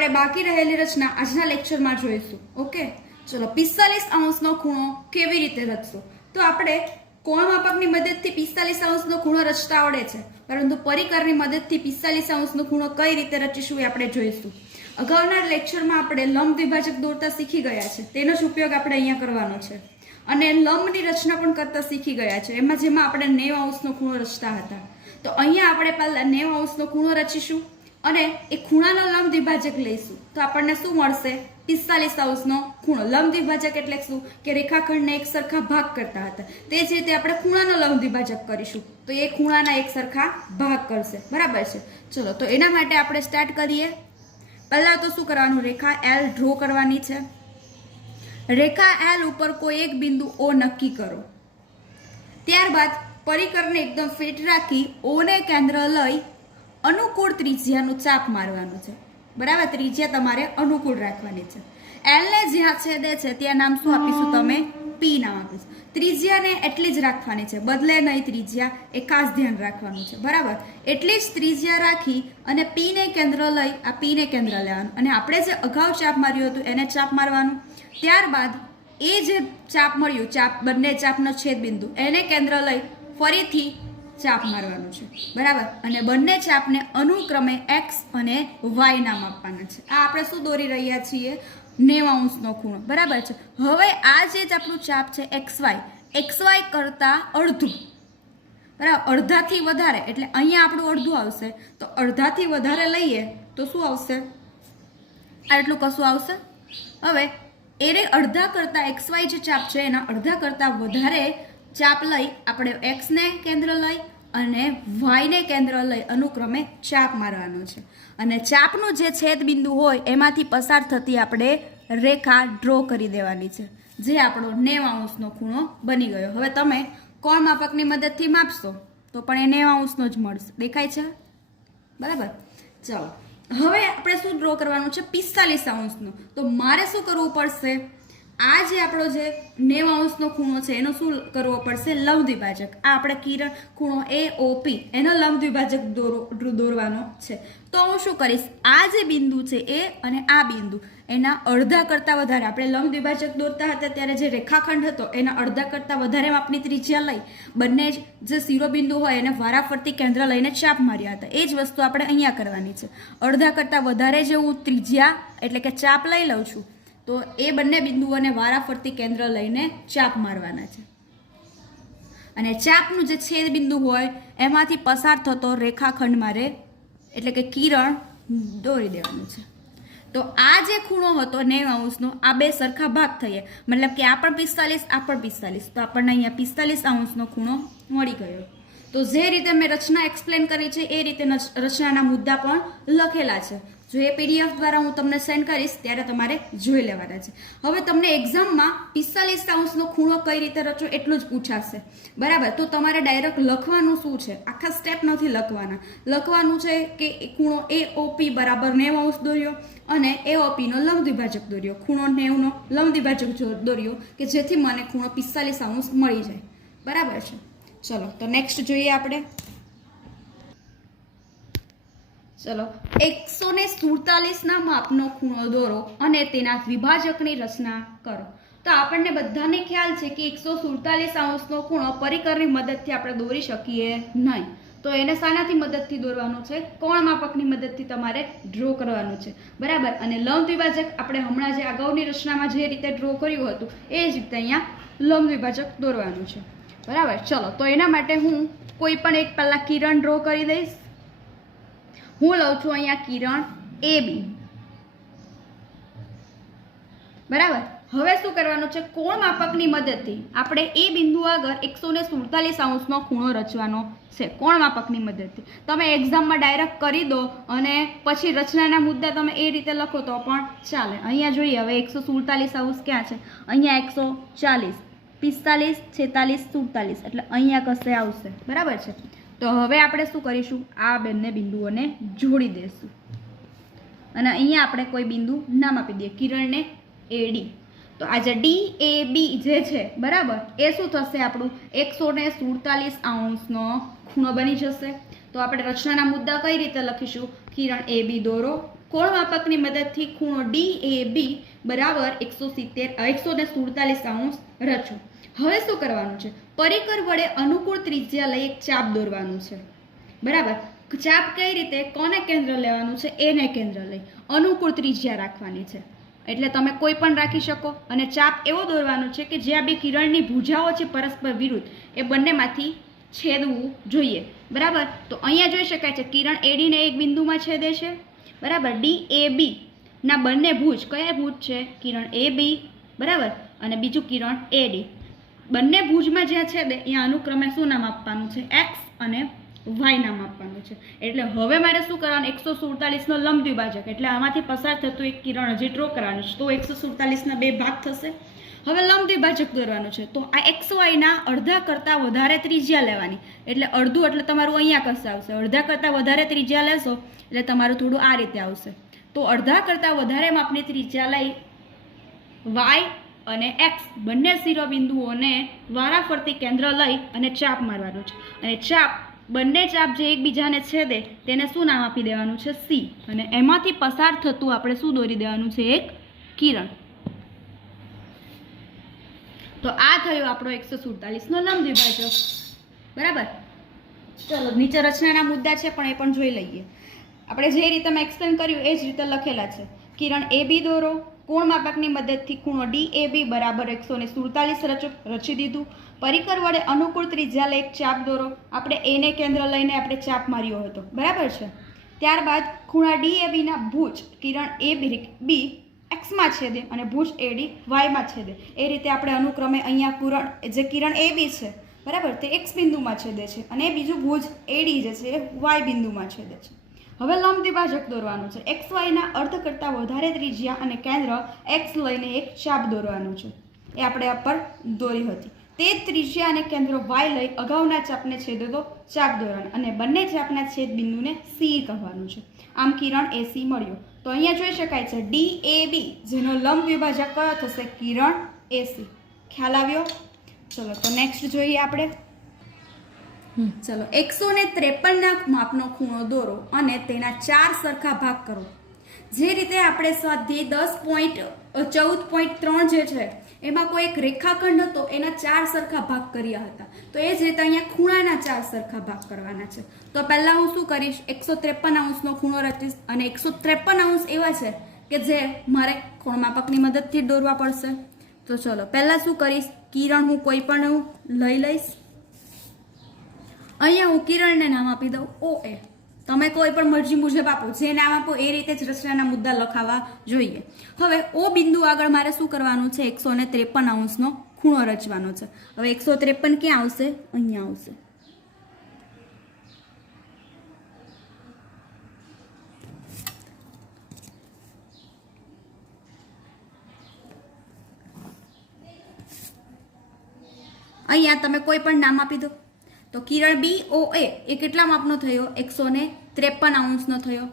આપણે બાકી રહેલી રચના આજના લેક્ચરમાં જોઈશું. ઓકે, ચલો 45° ખૂણો કેવી રીતે રચશું. તો આપણે કોણ માપકની મદદથી 45° ખૂણો રચતા આવડે છે, પરંતુ પરિકરની મદદથી 45° ખૂણો કઈ રીતે રચીશું એ આપણે જોઈશું. અગાઉના લેક્ચરમાં આપણે લંબ દ્વિભાજક દોરતા શીખી ગયા છે, તેનો જ ઉપયોગ આપણે અહીંયા કરવાનો છે. અને લંબની રચના પણ કરતા શીખી ગયા છે, જેમાં આપણે 90° ખૂણો રચતા હતા. તો અહીંયા આપણે પહેલા 90° ખૂણો રચીશું અને એ ખૂણાનો લંબ દ્વિભાજક લઈશું. તો આપણને શું મળશે? 45° ખૂણો. લંબ દ્વિભાજક એટલે શું કે રેખાખંડને એક સરખા ભાગ કરતા હતા, તે જ રીતે આપણે ખૂણાનો લંબ દ્વિભાજક કરીશું તો એ ખૂણાના એક સરખા ભાગ કરશે. બરાબર છે. ચલો, તો એના માટે આપણે સ્ટાર્ટ કરીએ. પહેલા તો શું કરવાનું? રેખા એલ ડ્રો કરવાની છે. રેખા એલ ઉપર કોઈ એક બિંદુ ઓ નક્કી કરો. ત્યારબાદ પરિકરને એકદમ ફિટ રાખી ઓ ને કેન્દ્ર લઈ અનુકૂળ ત્રિજ્યાનું ચાપ મારવાનું છે. બરાબર, ત્રિજ્યા તમારે અનુકૂળ રાખવાની છે. એલ ને જ્યાં છેદે છે ત્યાં નામ શું આપીશું? તમે પી નામ આપીશું. ત્રિજ્યાને એટલી જ રાખવાની છે, બદલે નહીં ત્રિજ્યા, એ ખાસ ધ્યાન રાખવાનું છે. બરાબર, એટલી જ ત્રિજ્યા રાખી અને પી ને કેન્દ્ર લઈ આ પી ને કેન્દ્ર લેવાનું અને આપણે જે અગાઉ ચાપ માર્યું હતું એને ચાપ મારવાનું. ત્યારબાદ એ જે ચાપ મળ્યું, બંને ચાપનો છેદ બિંદુ, એને કેન્દ્ર લઈ ફરીથી ચાપ મારવાનું છે. બરાબર, અને બંને ચાપને અનુક્રમે એક્સ અને વાય નામ આપવાના છે. આ આપણે શું દોરી રહ્યા છીએ? 90° ખૂણો. બરાબર છે. હવે આ જે આપણું ચાપ છે XY કરતા અડધું, બરાબર, અડધાથી વધારે, એટલે અહીંયા આપણું અડધું આવશે. તો અડધાથી વધારે લઈએ તો શું આવશે? આટલું કશું આવશે. હવે એને અડધા કરતા XY જે ચાપ છે એના અડધા કરતા વધારે ચાપ લઈ આપણે એક્સ ને કેન્દ્ર લઈ અને વાય ને કેન્દ્ર લઈ અનુક્રમે ચાપ મારવાનો છે. અને ચાપનું જે છેદ બિંદુ હોય એમાંથી પસાર થતી આપણે રેખા ડ્રો કરી દેવાની છે, જે આપણો 90° ખૂણો બની ગયો. હવે તમે કોણ માપકની મદદથી માપશો તો પણ એ 90° જ મળશે. દેખાય છે? બરાબર. ચાલો, હવે આપણે શું ડ્રો કરવાનું છે? 45°. તો મારે શું કરવું પડશે? આ જે આપણો જે 90° ખૂણો છે એનો શું કરવો પડશે? લંબ દ્વિભાજક. આ આપણે કિરણ ખૂણો AOP એનો લંબ દ્વિભાજક દોરવાનો છે. તો હું શું કરીશ? આ જે બિંદુ છે એ અને આ બિંદુ એના અડધા કરતાં વધારે, આપણે લંબ દ્વિભાજક દોરતા હતા ત્યારે જે રેખાખંડ હતો એના અડધા કરતાં વધારે માપની ત્રિજ્યા લઈ બંને જે શિરોબિંદુ હોય એને વારાફરતી કેન્દ્ર લઈને ચાપ માર્યા હતા. એ જ વસ્તુ આપણે અહીંયા કરવાની છે. અડધા કરતાં વધારે જે હું ત્રિજ્યા એટલે કે ચાપ લઈ લઉં છું તો એ બંને બિંદુઓને વારાફરતી કેન્દ્ર લઈને ચાપ મારવાના છે. અને ચાપનું જે છેદ બિંદુ હોય એમાંથી પસાર થતો રેખાખંડ મારે એટલે કે કિરણ દોરી દેવાનું છે. તો આ જે ખૂણો હતો 90°નો, આ બે સરખા ભાગ થઈએ, મતલબ કે આ પણ 45, આ પણ 45, તો આપણને અહીંયા 45°નો ખૂણો મળી ગયો. તો જે રીતે મેં રચના એક્સપ્લેન કરી છે એ રીતે રચનાના મુદ્દા પણ લખેલા છે. જો એ PDF દ્વારા હું તમને સેન્ડ કરીશ ત્યારે તમારે જોઈ લેવાના છે. હવે તમને એક્ઝામમાં 45°નો ખૂણો કઈ રીતે રચો એટલું જ પૂછાશે. બરાબર, તો તમારે ડાયરેક્ટ લખવાનું શું છે? આખા સ્ટેપ નથી લખવાના. લખવાનું છે કે ખૂણો AOP બરાબર 90° દોર્યો અને AOP નો લંબ દ્વિભાજક દોર્યો, ખૂણો 90 નો લંબ દ્વિભાજક દોર્યો કે જેથી મને ખૂણો 45° મળી જાય. બરાબર છે. ચલો, તો નેક્સ્ટ જોઈએ આપણે. ચલો, 147 માપનો ખૂણો દોરો અને તેના દ્વિભાજકની રચના કરો. તો આપણને બધાને ખ્યાલ છે કે 147°નો ખૂણો પરિકરની મદદથી આપણે દોરી શકીએ નહીં. તો એને શાનાથી મદદથી દોરવાનું છે? કોણ માપકની મદદથી તમારે ડ્રો કરવાનું છે. બરાબર, અને લંબ દ્વિભાજક આપણે હમણાં જે અગાઉની રચનામાં જે રીતે ડ્રો કર્યું હતું એ જ રીતે અહીંયા લંબ દ્વિભાજક દોરવાનું છે. બરાબર. ચલો, તો એના માટે હું કોઈ પણ એક પહેલાં કિરણ ડ્રો કરી દઈશ. હું લઉં છું અહીંયા કિરણ AB. બરાબર, હવે શું કરવાનું છે? કોણ માપકની મદદથી આપણે એ બિંદુ આગળ 147°નો ખૂણો રચવાનો છે. કોણ માપકની મદદથી તમે એક્ઝામમાં ડાયરેક્ટ કરી દો અને પછી રચનાના મુદ્દા તમે એ રીતે લખો તો પણ ચાલે. અહીંયા જોઈએ હવે 147° ક્યાં છે? અહીંયા 140, 45, 46, 47 એટલે અહીંયા કશે આવશે. બરાબર છે. તો હવે આપણે શું કરીશું? આ બંને બિંદુઓને જોડી દઈશું અને અહીંયા આપણે કોઈ બિંદુ નામ આપી દઈએ, કિરણને AD. તો આ જે DAB જે છે, બરાબર, એ શું થશે? આપણું 147°નો ખૂણો બની જશે. તો આપણે રચનાના મુદ્દા કઈ રીતે લખીશું? કિરણ AB દોરો કોણ માપકની મદદથી ખૂણો DAB બરાબર 147 અંશ રચો. હવે શું કરવાનું છે? પરિકર વડે અનુકૂળ ત્રિજ્યા લઈ એક ચાપ દોરવાનું છે. બરાબર. ચાપ કઈ રીતે? કોને કેન્દ્ર લેવાનું છે? એને કેન્દ્ર લઈ અનુકૂળ ત્રિજ્યા રાખવાની છે. એટલે તમે કોઈ પણ રાખી શકો અને ચાપ એવો દોરવાનો છે કે જ્યાં બે કિરણની ભુજાઓ છે પરસ્પર વિરુદ્ધ એ બંનેમાંથી છેદવું જોઈએ. બરાબર. તો અહીંયા જોઈ શકાય છે કિરણ AD ને એક બિંદુમાં છેદે છે. બરાબર. DAB ના બંને ભુજ કયા ભુજ છે? કિરણ AB. બરાબર. અને બીજું કિરણ AD. બંને ભુજમાં જ્યાં છેદે અહીંયા અનુક્રમે શું નામ આપવાનું છે? X અને Y નામ આપવાનું છે. એટલે હવે મારે શું કરવાનું? 147 નો લંબ દ્વિભાજક એટલે આમાંથી પસાર થતું એક કિરણ હજી ડ્રો કરવાનું છે. તો 147 ના બે ભાગ થશે. હવે લંબ દ્વિભાજક દોરવાનું છે. તો આ XY ના અડધા કરતાં વધારે ત્રિજ્યા લેવાની. એટલે અડધું એટલે તમારું અહીંયા કશે આવશે. અડધા કરતાં વધારે ત્રિજ્યા લેશો એટલે તમારું થોડું આ રીતે આવશે. તો અડધા કરતાં વધારે માપની ત્રિજ્યા લઈ Y અને X બંને શિરોબિંદુઓને વારાફરતી કેન્દ્ર લઈ અને ચાપ મારવાનું છે. અને ચાપ બંને ચાપ જે એકબીજાને છેદે તેને શું નામ આપી દેવાનું છે? C. અને એમાંથી પસાર થતું આપણે શું દોરી દેવાનું છે? એક કિરણ. તો આ થયો આપણો 147 નો લંબ દ્વિભાજક. બરાબર. ચલો નીચે રચનાના મુદ્દા છે પણ એ પણ જોઈ લઈએ. આપણે જે રીતે મેં એક્સપ્લેન કર્યું એ જ રીતે લખેલા છે. કિરણ AB દોરો. કોણ માપકની મદદથી ખૂણો DAB બરાબર 147 રચી દીધું. પરિકર વડે અનુકૂળ ત્રિજ્યા લઈ એક ચાપ દોરો. આપણે એને કેન્દ્ર લઈને આપણે ચાપ માર્યો હતો. બરાબર છે. ત્યારબાદ ખૂણા DAB ના ભુજ કિરણ AB Xમાં છેદે અને ભુજ AD Yમાં છેદે. એ રીતે આપણે અનુક્રમે અહીંયા જે કિરણ AB છે બરાબર તે X બિંદુમાં છેદે છે અને બીજું ભુજ AD જે છે એ Y બિંદુમાં છેદે છે. હવે લંબ દ્વિભાજક દોરવાનું છે. XY ના અર્ધ કરતાં વધારે ત્રિજ્યા અને કેન્દ્ર X લઈને એક ચાપ દોરવાનું છે. એ આપણે ઉપર દોરી હતી. તે જ ત્રિજ્યા અને કેન્દ્ર Y લઈ અગાઉના ચાપને છેદતો ચાપ દોરવાનો અને બંને ચાપના છેદ બિંદુને C કહેવાનું છે. આમ કિરણ AC મળ્યો. તો અહીંયા જોઈ શકાય છે DAB જેનો લંબ દ્વિભાજક કયો થશે? કિરણ AC. ખ્યાલ આવ્યો? ચલો તો નેક્સ્ટ જોઈએ આપણે. ચલો 153 ના માપનો ખૂણો દોરો અને તેના 4 સરખા ભાગ કરો. જે રીતે આપણે સ્વાધ્યાય 10.14.3 જે છે એમાં કોઈ એક રેખાખંડ હતો એના 4 સરખા ભાગ કર્યા હતા. તો એ જ રીતે અહીંયા ખૂણાના 4 સરખા ભાગ કરવાના છે. તો પહેલા હું શું કરીશ? 153 અંશનો ખૂણો રચીશ અને 153 અંશ એવા છે કે જે મારે કોણ માપકની મદદથી દોરવા પડશે. તો ચલો પહેલા શું કરીશ? કિરણ હું કોઈ પણ લઈ લઈશ. અહીંયા હું કિરણને નામ આપી દઉં OA. તમે કોઈ પણ મરજી મુજબ આપો, જે નામ આપો એ રીતે જ રચનાના મુદ્દા લખાવા જોઈએ. હવે O બિંદુ આગળ મારે શું કરવાનું છે? 153 અંશનો ખૂણો રચવાનો છે. હવે 153 ક્યાં આવશે? અહીંયા આવશે. અહીંયા તમે કોઈ પણ નામ આપી દો. તો કિરણ BOA એ કેટલા માપનો થયો? 153 અંશનો થયો.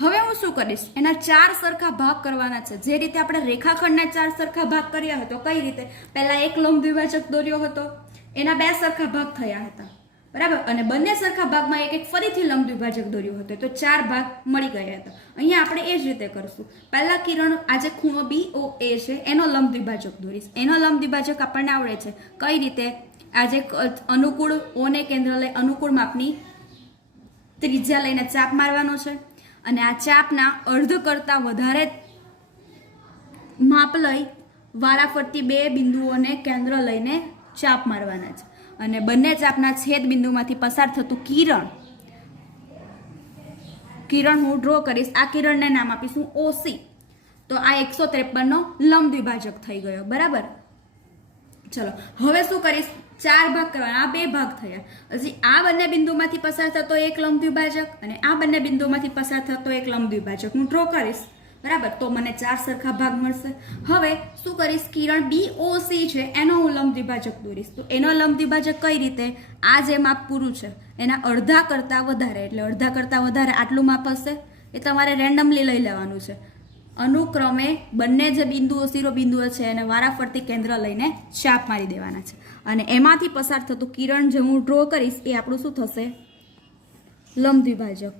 હવે હું શું કરીશ? એના 4 સરખા ભાગ કરવાના છે. જે રીતે આપણે રેખાખંડના 4 સરખા ભાગ કર્યા હતો. કઈ રીતે? પહેલા એક લંબ દ્વિભાજક દોર્યો હતો, એના 2 સરખા ભાગ થયા હતા. બરાબર. અને બંને સરખા ભાગમાં એક ફરીથી લંબ દ્વિભાજક દોર્યો હતો. તો 4 ભાગ મળી ગયા હતા. અહીંયા આપણે એ જ રીતે કરશું. પહેલા કિરણ આજે ખૂણો BOA છે એનો લંબ દ્વિભાજક દોરીશ. એનો લંબ દ્વિભાજક આપણને આવડે છે. કઈ રીતે? આજે અનુકૂળ ઓને કેન્દ્ર લઈ અનુકૂળ માપની ત્રિજ્યા લઈને ચાપ મારવાનો છે અને આ ચાપના અર્ધ કરતાં વધારે માપ લઈ વારાફરતી બે બિંદુઓને કેન્દ્ર લઈને ચાપ મારવાના છે અને બંને ચાપના છેદ બિંદુમાંથી પસાર થતું કિરણ હું ડ્રો કરીશ. આ કિરણને નામ આપીશું OC. તો આ 153 નો લંબ દ્વિભાજક થઈ ગયો. બરાબર. ચલો હવે શું કરીશ? 4 ભાગ કરવાના. આ 2 ભાગ થયા. હજી આ બંને બિંદુમાંથી પસાર થતો એક લંબ દ્વિભાજક અને આ બંને બિંદુમાંથી પસાર થતો એક લંબ દ્વિભાજક હું ડ્રો કરીશ. બરાબર. તો મને 4 સરખા ભાગ મળશે. હવે શું કરીશ? કિરણ BOC છે એનો હું લંબ દ્વિભાજક દોરીશ. તો એનો લંબ દ્વિભાજક કઈ રીતે? આ જે માપ પૂરું છે એના અડધા કરતાં વધારે, એટલે અડધા કરતાં વધારે આટલું માપ હશે એ તમારે રેન્ડમલી લઈ લેવાનું છે. અનુક્રમે બંને જે બિંદુઓ શિરોબિંદુઓ છે એને વારાફરતી કેન્દ્ર લઈને ચાપ મારી દેવાના છે અને એમાંથી પસાર થતું કિરણ જે હું ડ્રો કરીશ એ આપણું શું થશે? લંબ દ્વિભાજક.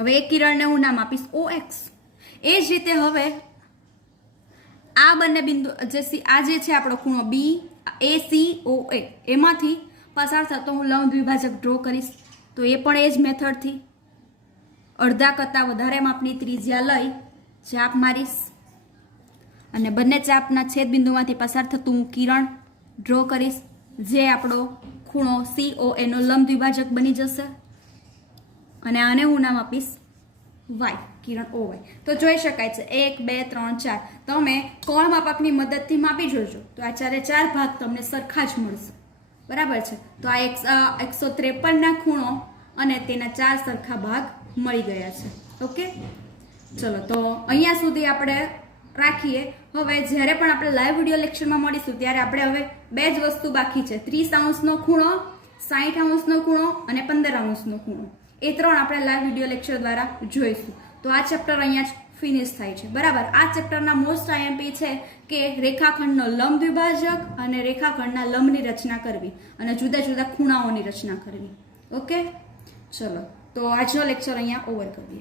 હવે એક કિરણને હું નામ આપીશ OX. એ જ રીતે હવે આ બંને બિંદુ આ જે છે આપણો ખૂણો BACOA એમાંથી પસાર થતો હું લંબ દ્વિભાજક ડ્રો કરીશ. તો એ પણ એ જ મેથડથી અડધા કરતાં વધારે માપની ત્રિજ્યા લઈ ચાપ મારીશ અને બંને ચાપના છેદબિંદુમાંથી પસાર થતું હું કિરણ ડ્રો કરીશ, જે આપણો ખૂણો COA નો લંબ દ્વિભાજક બની જશે અને આને હું નામ આપીશ Y, કિરણ OY. તો જોઈ શકાય છે 1 2 3 4. તમે કોણ માપકની મદદથી માપી જોજો તો આ ચારે ચાર ભાગ તમને સરખા જ મળશે. બરાબર છે. તો આ 153 ના ખૂણો અને તેના ચાર સરખા ભાગ મળી ગયા છે. ઓકે, ચલો તો અહીંયા સુધી આપણે રાખીએ. હવે જ્યારે પણ આપણે લાઈવ વિડીયો લેક્ચરમાં મળીશું ત્યારે આપણે હવે બે જ વસ્તુ બાકી છે, 30° ખૂણો, 60° ખૂણો અને 15° ખૂણો. એ ત્રણ આપણે લાઈવ વિડીયો લેક્ચર દ્વારા જોઈશું. તો આ ચેપ્ટર અહીંયા જ ફિનિશ થાય છે. બરાબર. આ ચેપ્ટરના મોસ્ટ IMP છે કે રેખાખંડનો લંબ દ્વિભાજક અને રેખાખંડના લંબની રચના કરવી અને જુદા જુદા ખૂણાઓની રચના કરવી. ઓકે, ચલો તો આજનો લેક્ચર અહીંયા ઓવર કરીએ.